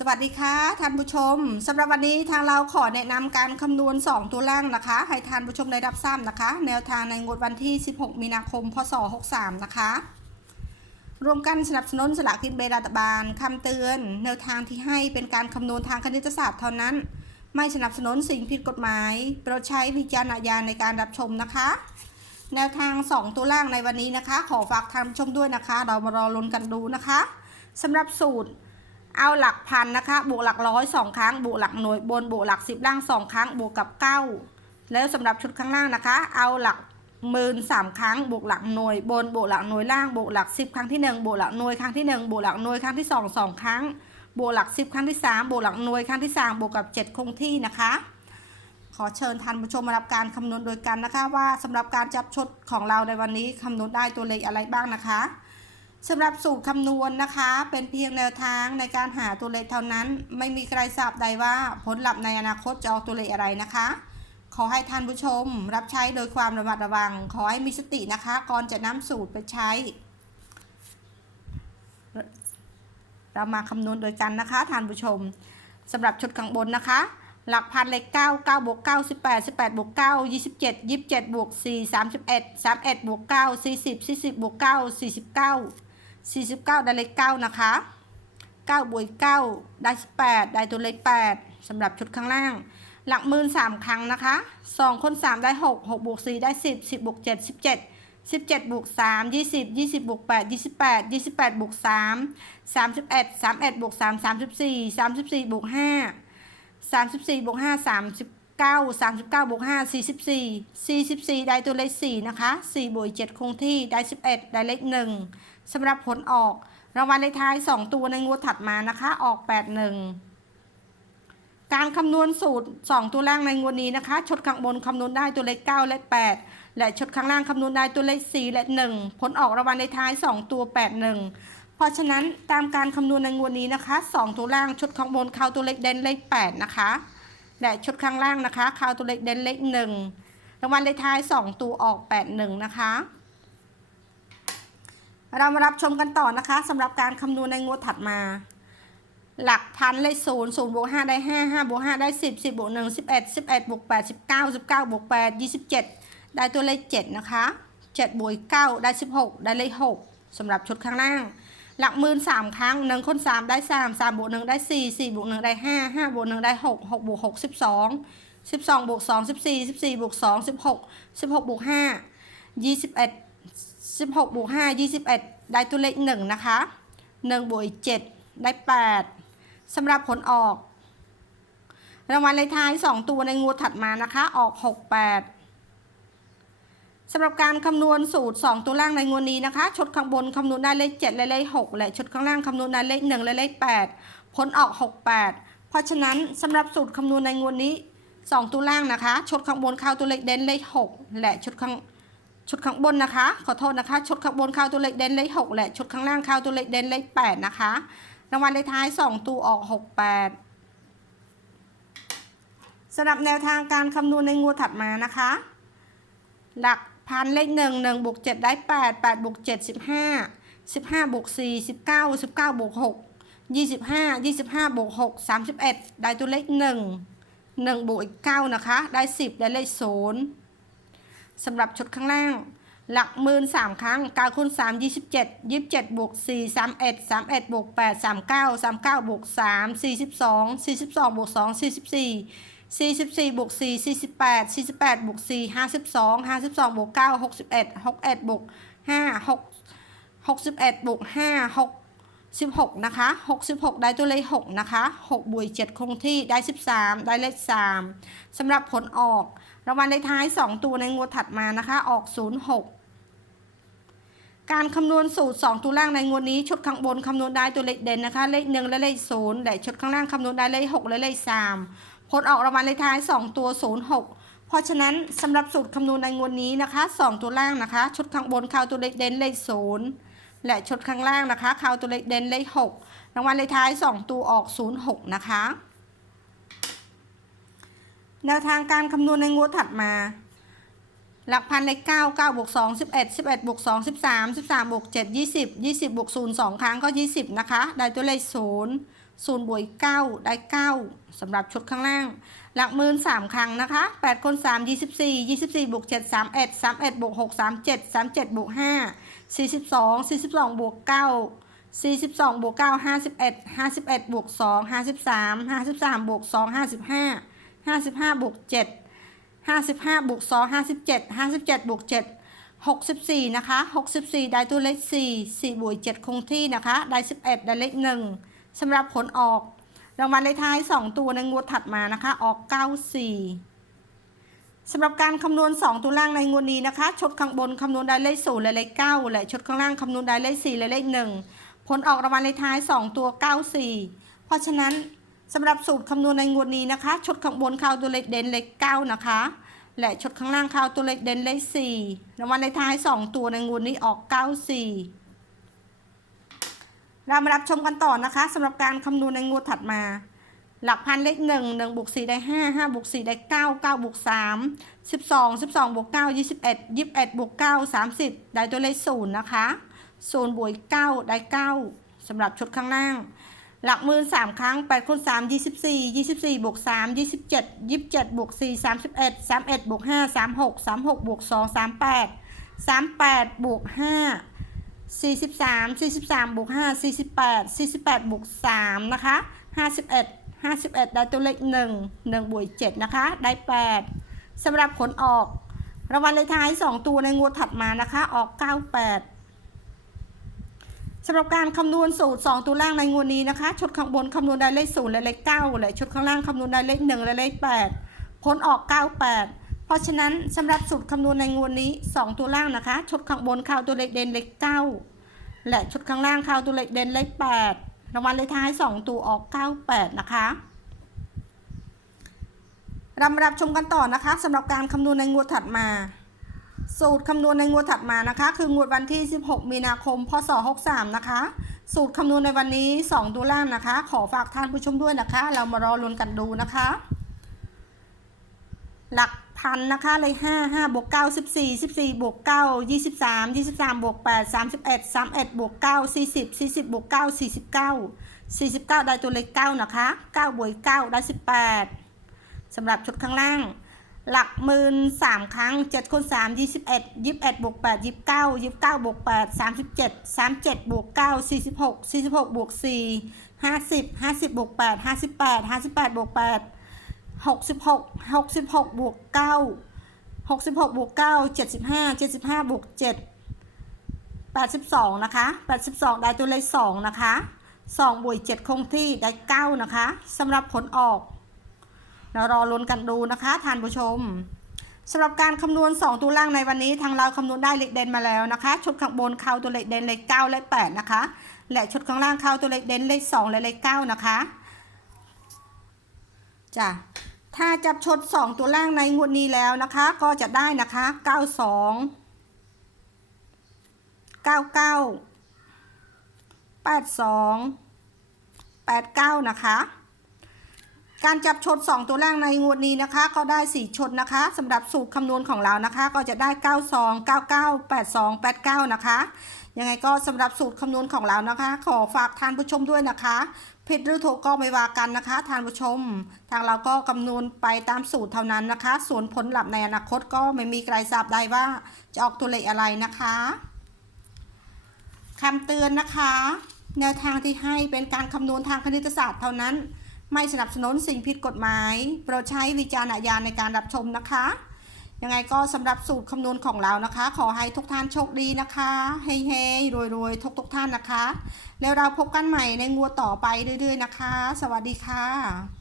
สวัสดีค่ะท่านผู้ชมสำหรับวันนี้ทางเราขอแนะนำการคำนวณ 2 ตัวล่างนะคะ ให้ท่านผู้ชมได้รับทราบนะคะ แนวทางในงวดวันที่ 16 มีนาคม พศ 63 นะคะ รวมกันสนับสนุนสลากกินแบ่งรัฐบาลคำเตือน แนวทางที่ให้เป็นการคำนวณทางคณิตศาสตร์เท่านั้น ไม่สนับสนุนสิ่งผิดกฎหมาย โปรดใช้วิจารณญาณในการรับชมนะคะ แนวทาง 2 ตัวล่างในวันนี้นะคะ ขอฝากท่านผู้ชมด้วยนะคะ เรามารอลุ้นกันดูนะคะสำหรับสูตร เอาหลักพันนะคะบวกหลักร้อยสองครั้งบวกหลักหน่วยบนบวกหลักสิบล่างสองครั้งบวกกับเก้าแล้วสำหรับชุดข้างล่างนะคะ เอาหลักหมื่นสามครั้งบวกหลักหน่วยบนบวกหลักหน่วยล่างบวกหลักสิบครั้งที่หนึ่งบวกหลักหน่วยครั้งที่หนึ่งบวกหลักหน่วยครั้งที่สองสองครั้งบวกหลักสิบครั้งที่สามบวกหลักหน่วยครั้งที่สามบวกกับเจ็ดคงที่นะคะขอเชิญท่านผู้ชมมารับการคำนวณโดยกันนะคะ ว่าสำหรับการจับชุดของเราในวันนี้คำนวณได้ตัวเลขอะไรบ้างนะคะ สำหรับสูตรคำนวณนะคะ เป็นเพียงแนวทางในการหาตัวเลขเท่านั้น ไม่มีใครทราบใดว่าผลลัพธ์ในอนาคตจะออกตัวเลขอะไรนะคะ ขอให้ท่านผู้ชมรับใช้โดยความระมัดระวัง ขอให้มีสตินะคะ ก่อนจะนำสูตรไปใช้ เรามาคำนวณโดยกันนะคะท่านผู้ชมสำหรับชุดข้างบนนะคะ หลักพันเลขเก้าเก้าบวกเก้าสิบแปดสิบแปดบวกเก้ายี่สิบเจ็ดยี่สิบเจ็ดบวกสี่สามสิบเอ็ดสามเอ็ดบวกเก้าสี่สิบสี่สิบบวกเก้าสี่สิบเก้า สี่สิบเก้าได้เลขเก้านะคะเก้าบวกเก้าได้สิบแปดได้ตัวเลขแปดสำหรับชุดข้างล่าง หลักหมื่นสามครั้งนะคะสองคนสามได้หกหกบวกสี่ได้สิบสิบบวกเจ็ดสิบเจ็ดสิบเจ็ดบวกสามยี่สิบยี่สิบบวกแปดยี่สิบแปดยี่สิบแปดบวกสามสามสิบเอ็ดสามเอ็ดบวกสามสามสิบสี่สามสิบสี่บวกห้าสามสิบสี่บวกห้าสามสิบเก้าสามสิบเก้าบวกห้าสี่สิบสี่สี่สิบสี่ได้ตัวเลขสี่นะคะสี่บวกเจ็ดคงที่ได้สิบเอ็ดได้เลขหนึ่ง สำหรับผลออกรางวัลเลขท้ายสองตัวในงวดถัดมานะคะ ออกแปดหนึ่งการคำนวณสูตรสองตัวล่างในงวดนี้นะคะ ชดข้างบนคำนวณได้ตัวเลขเก้าและแปดและชดข้างล่างคำนวณได้ตัวเลขสี่และหนึ่งผลออกรางวัลเลขท้ายสองตัวแปดหนึ่งเพราะฉะนั้นตามการคำนวณในงวดนี้นะคะ 2 ตัวล่างชดข้างบนเข้าตัวเลขเด่นเลข 8 นะคะ และชดข้างล่างนะคะเข้าตัวเลขเด่นเลข 1 รางวัลเลขท้าย 2 ตัวออก 81 นะคะ เรามารับชมกันต่อนะคะสำหรับการคำนวณในงวดถัดมา หลักพันเลขศูนย์ศูนย์บวกห้าได้ห้าห้าบวกห้าได้สิบสิบบวกหนึ่งสิบเอ็ดสิบเอ็ดบวกแปดสิบเก้าสิบเก้าบวกแปดยี่สิบเจ็ดได้ตัวเลขเจ็ดนะคะเจ็ดบวกเก้าได้สิบหกได้เลขหกสำหรับชุดข้างล่าง หลักหมื่นสามครั้งหนึ่งคนสามได้สามสามบวกหนึ่งได้สี่สี่บวกหนึ่งได้ห้าห้าบวกหนึ่งได้หกหกบวกหกสิบสองสิบสองบวกสองสิบสี่สิบสี่บวกสองสิบหกสิบหกบวกห้ายี่สิบเอ็ด สิบหกบวกห้ายี่สิบเอ็ดได้ตัวเลขหนึ่งนะคะหนึ่งบวกเจ็ดได้แปดสำหรับผลออก รางวัลเลขท้ายสองตัวในงวดถัดมานะคะ ออกหกแปดสำหรับการคำนวณสูตร 2 ตัวล่างในงวดนี้นะคะชดข้างบนคำนวณได้เลข 7 และเลข 6 และชดข้างล่างคำนวณได้เลข 1 และเลข 8 ผลออก 68 เพราะฉะนั้นสำหรับสูตรคำนวณในงวดนี้ 2 ตัวล่างนะคะชดข้างบนเข้าตัวเลขเด่นเลข 6 และชดข้าง ชุดข้างบนนะคะ ขอโทษนะคะ ชุดข้างบนเข้าตัวเลขเด่นเลข6แหละ ชุดข้างล่างเข้าตัวเลขเด่นเลข8นะคะ รางวัลเลขท้าย2ตัวออก68สำหรับแนวทางการคำนวณในงวดถัดมานะคะ หลักพันเลขหนึ่งหนึ่งบวกเจ็ดได้แปดแปดบวกเจ็ดสิบห้าสิบห้าบวกสี่สิบเก้าสิบเก้าบวกหกยี่สิบห้ายี่สิบห้าบวกหกสามสิบเอ็ดได้ตัวเลขหนึ่งหนึ่งบวกอีกเก้านะคะ ได้สิบได้เลขศูนย์ สำหรับชุดข้างล่าง หลักหมื่นสามครั้งเก้าคูณสามยี่สิบเจ็ดยี่สิบเจ็ดบวกสี่สามเอ็ดสามเอ็ดบวกแปดสามเก้าสามเก้าบวกสามสี่สิบสองสี่สิบสองบวกสองสี่สิบสี่สี่สิบสี่บวกสี่สี่สิบแปดสี่สิบแปดบวกสี่ห้าสิบสองห้าสิบสองบวกเก้าหกสิบเอ็ดหกเอ็ดบวกห้าหกหกสิบเอ็ดบวกห้าหก สิบหกนะคะหกสิบหกได้ตัวเลขหกนะคะหกบวกเจ็ดคงที่ได้สิบสามได้เลขสามสำหรับผลออกรางวัลเลขท้ายสองตัวในงวดถัดมานะคะ ออกศูนย์หกการคำนวณสูตร 2 ตัวล่างในงวดนี้ ชุดข้างบนคำนวณได้ตัวเลขเด่นนะคะ เลขหนึ่งและเลขศูนย์และชุดข้างล่างคำนวณได้เลขหกและเลขสามผลออกรางวัลเลขท้าย 2 ตัว 06เพราะฉะนั้นสำหรับสูตรคำนวณในงวดนี้นะคะ 2 ตัวล่างนะคะ ชุดข้างบนเข้าตัวเลขเด่นเลขศูนย์ และชุดข้างล่างนะคะเข้าตัวเลขเด่นเลข6รางวัลเลขท้าย 2 ตัวออก 06 นะคะ แนวทางการคำนวณในงวดถัดมา หลักพันเลขเก้าเก้าบวกสองสิบเอ็ดสิบเอ็ดบวกสองสิบสามสิบสามบวกเจ็ดยี่สิบยี่สิบบวกศูนย์สองครั้งก็ยี่สิบนะคะ ได้ตัวเลขศูนย์ศูนย์บวกเก้าได้เก้าสำหรับชุดข้างล่าง หลักหมื่นสามครั้งนะคะแปดคนสามยี่สิบสี่ยี่สิบสี่บวกเจ็ดสามเอ็ดสามเอ็ดบวกหกสามเจ็ดสามเจ็ดบวกห้าสี่สิบสองสี่สิบสองบวกเก้าสี่สิบสองบวกเก้าห้าสิบเอ็ดห้าสิบเอ็ดบวกสองห้าสิบสามห้าสิบสามบวกสองห้าสิบห้าห้าสิบห้าบวกเจ็ดห้าสิบห้าบวกสองห้าสิบเจ็ดห้าสิบเจ็ดบวกเจ็ดหกสิบสี่นะคะหกสิบสี่ได้ตัวเลขสี่สี่บวกเจ็ดคงที่นะคะ ได้สิบเอ็ดได้เลขหนึ่งสำหรับผลออก รางวัลเลขท้าย 2 ตัวในงวดถัดมานะคะ ออก 94 สำหรับการคำนวณ 2 ตัวล่างในงวดนี้นะคะ ชดข้างบนคำนวณได้เลข0และเลข9และชดข้างล่างคำนวณได้เลข4และเลข1ผลออกรางวัลเลขท้าย 2 ตัว 94 เพราะฉะนั้นสำหรับสูตรคำนวณในงวดนี้นะคะ ชดข้างบนเข้าตัวเลขเด่นเลข9นะคะ และชดข้างล่างเข้าตัวเลขเด่นเลข4รางวัลเลขท้าย 2 ตัวในงวดนี้ออก 94 เรามารับชมกันต่อนะคะสำหรับการคำนวณในงวดถัดมา หลักพันเลขหนึ่งหนึ่งบวกสี่ได้ห้าห้าบวกสี่ได้เก้าเก้าบวกสามสิบสองสิบสองบวกเก้ายี่สิบเอ็ดยี่สิบเอ็ดบวกเก้าสามสิบได้ตัวเลขศูนย์นะคะศูนย์บวกเก้าได้เก้าสำหรับชุดข้างล่าง หลักหมื่นสามครั้งแปดคูณสามยี่สิบสี่ยี่สิบสี่บวกสามยี่สิบเจ็ดยี่สิบเจ็ดบวกสี่สามสิบเอ็ดสามเอ็ดบวกห้าสามหกสามหกบวกสองสามแปดสามแปดบวกห้าสี่สิบสามสี่สิบสามบวกห้าสี่สิบแปดสี่สิบแปดบวกสามนะคะห้าสิบเอ็ด ห้าสิบเอ็ดได้ตัวเลขหนึ่งหนึ่งบวกเจ็ดนะคะ ได้แปดสำหรับผลออกรางวัลเลขท้ายสองตัวในงวดถัดมานะคะ ออกเก้าแปดสำหรับการคำนวณสูตรสองตัวล่างในงวดนี้นะคะ ชุดข้างบนคำนวณได้เลขศูนย์และเลขเก้าและชุดข้างล่างคำนวณได้เลขหนึ่งและเลขแปดผลออกเก้าแปดเพราะฉะนั้นสำหรับสูตรคำนวณในงวดนี้ 2 ตัวล่างนะคะ ชุดข้างบนเข้าตัวเลขเด่นเลข9และชุดข้างล่างเข้าตัวเลขเด่นเลข8 รางวัลเลขท้าย 2 ตัวออก 98 นะคะเรามารับชมกันต่อนะคะสำหรับการคำนวณในงวดถัดมา สูตรคำนวณในงวดถัดมานะคะ คืองวดวันที่ 16 มีนาคม พศ 63 นะคะ สูตรคำนวณในวันนี้2ตัวล่างนะคะ ขอฝากท่านผู้ชมด้วยนะคะ เรามารอลุ้นกันดูนะคะ หลัก พันนะคะเลยห้าห้าบวกเก้าสิบสี่สิบสี่บวกเก้ายี่สิบสามยี่สิบสามบวกแปดสามสิบเอ็ดสามเอ็ดบวกเก้าสี่สิบสี่สิบบวกเก้าสี่สิบเก้าสี่สิบเก้าได้ตัวเลขเก้านะคะเก้าบวกเก้าได้สิบแปดสำหรับชุดข้างล่าง หลักหมื่นสามครั้งเจ็ดคูณสามยี่สิบเอ็ดยี่สิบเอ็ดบวกแปดยี่สิบเก้ายี่สิบเก้าบวกแปดสามสิบเจ็ดสามเจ็ดบวกเก้าสี่สิบหกสี่สิบหกบวกสี่ห้าสิบห้าสิบบวกแปดห้าสิบแปดห้าสิบแปดบวกแปด หกสิบหกหกสิบหกบวกเก้าหกสิบหกบวกเก้าเจ็ดสิบห้าเจ็ดสิบห้าบวกเจ็ดแปดสิบสองนะคะแปดสิบสองได้ตัวเลขสองนะคะสองบวกเจ็ดคงที่ได้เก้านะคะสำหรับผลออก เรารอลุ้นกันดูนะคะท่านผู้ชมสำหรับการคำนวณ 2 ตัวล่างในวันนี้ ทางเราคำนวณได้เลขเด่นมาแล้วนะคะ ชุดข้างบนเข้าตัวเลขเด่นเลข9และ8นะคะ และชุดข้างล่างเข้าตัวเลขเด่นเลข 2 และเลข 9 นะคะจ้ะ ถ้าจับชด 2 ตัวล่างในงวดนี้แล้วนะคะ ก็จะได้นะคะ 92 99 82 89 นะคะ การจับชด2ตัวล่างในงวดนี้นะคะ ก็ได้ 4ชดนะคะสำหรับสูตรคำนวณของเรานะคะ ก็จะได้ 92 99 82 89 นะคะยังไงก็สำหรับสูตรคำนวณของเรานะคะ ขอฝากท่านผู้ชมด้วยนะคะผิดหรือถูกก็ไม่ว่ากันนะคะท่านผู้ชม ทางเราก็คำนวณไปตามสูตรเท่านั้นนะคะ ส่วนผลลัพธ์ในอนาคตก็ไม่มีใครทราบได้ว่าจะออกตัวเลขอะไรนะคะคำเตือนนะคะ แนวทางที่ให้เป็นการคำนวณทางคณิตศาสตร์เท่านั้น ไม่สนับสนุนสิ่งผิดกฎหมาย โปรดใช้วิจารณญาณในการรับชมนะคะ ยังไงก็สำหรับสูตรคำนวณของเรานะคะ ขอให้ทุกท่านโชคดีนะคะเฮ้ยๆรวยๆทุกทุกท่านนะคะ แล้วเราพบกันใหม่ในงัวต่อไปเรื่อยๆนะคะ สวัสดีค่ะ